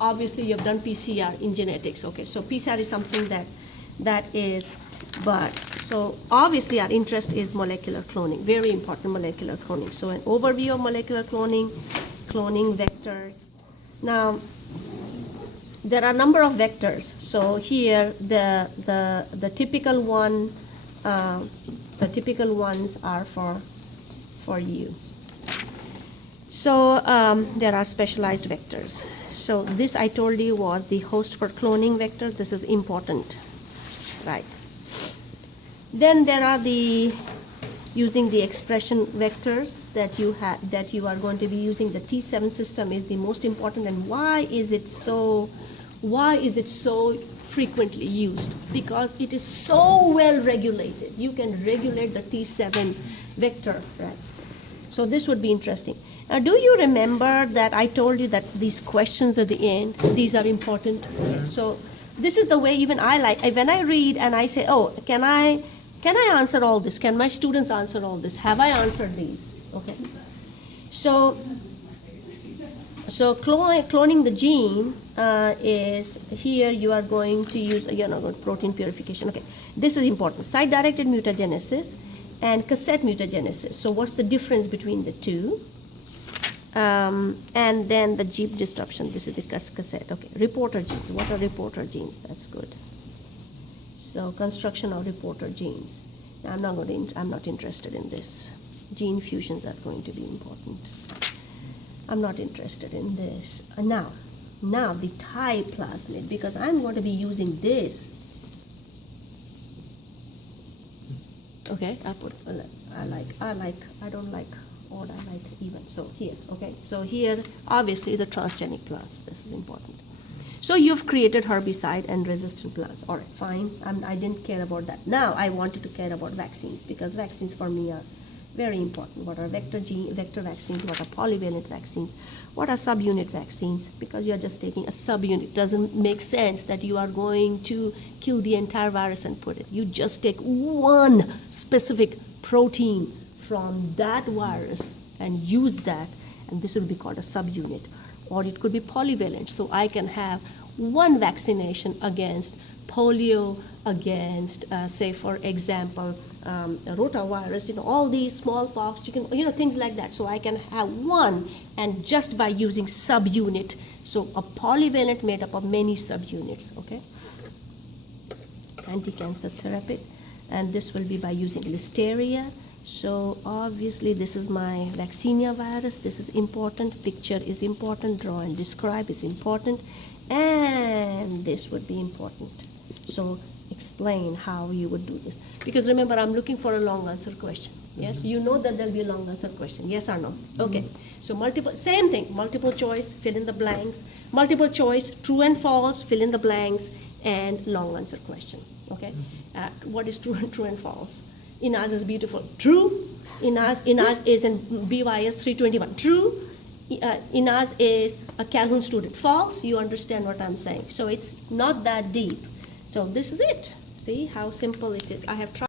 obviously you have done PCR in genetics. Okay, so PCR is something that is, but so obviously our interest is molecular cloning, very important molecular cloning. So an overview of molecular cloning, cloning vectors. Now there are a number of vectors. So here the typical one, the typical ones are for you. So there are specialized vectors. So this I told you was the host for cloning vectors. This is important, right? Then there are the using the expression vectors that you are going to be using. The T7 system is the most important. And why is it so frequently used? Because it is so well regulated. You can regulate the T7 vector, right? So this would be interesting. Now, do you remember that I told you that these questions at the end, these are important? So this is the way even I like, when I read and I say, oh, can I answer all this? Can my students answer all this? Have I answered these? Okay. So cloning the gene is here you are going to use, again, protein purification. Okay, this is important. Site-directed mutagenesis and cassette mutagenesis. So what's the difference between the two? And then the Jeep disruption. This is the cassette. Okay, reporter genes. What are reporter genes? That's good. So construction of reporter genes. Now, I'm not interested in this. Gene fusions are going to be important. I'm not interested in this. Now the Thai plasmid, because I'm going to be using this. Okay, I don't like odd, I like even. So here, okay. So here, obviously the transgenic plants. This is important. So you've created herbicide and resistant plants. All right, fine. I didn't care about that. Now I wanted to care about vaccines, because vaccines for me are very important. What are vector vaccines? What are polyvalent vaccines? What are subunit vaccines? Because you are just taking a subunit. It doesn't make sense that you are going to kill the entire virus and put it. You just take one specific protein from that virus and use that, and this will be called a subunit. Or it could be polyvalent. So I can have one vaccination against polio, against, say, for example, rotavirus, all these smallpox, chicken, things like that. So I can have one, and just by using subunit. So a polyvalent made up of many subunits, okay? Anti-cancer therapy, and this will be by using listeria. So obviously this is my vaccinia virus. This is important. Picture is important. Draw and describe is important. And this would be important. So explain how you would do this. Because remember, I'm looking for a long answer question. Yes, you know that there'll be a long answer question. Yes or no? Okay. So same thing. Multiple choice, fill in the blanks. Multiple choice, true and false, fill in the blanks, and long answer question. Okay. What is true and false? Inaz is beautiful. True. Inaz is in BYS 321. True. Inaz is a Calhoun student. False. You understand what I'm saying. So it's not that deep. So this is it. See how simple it is. I have tried.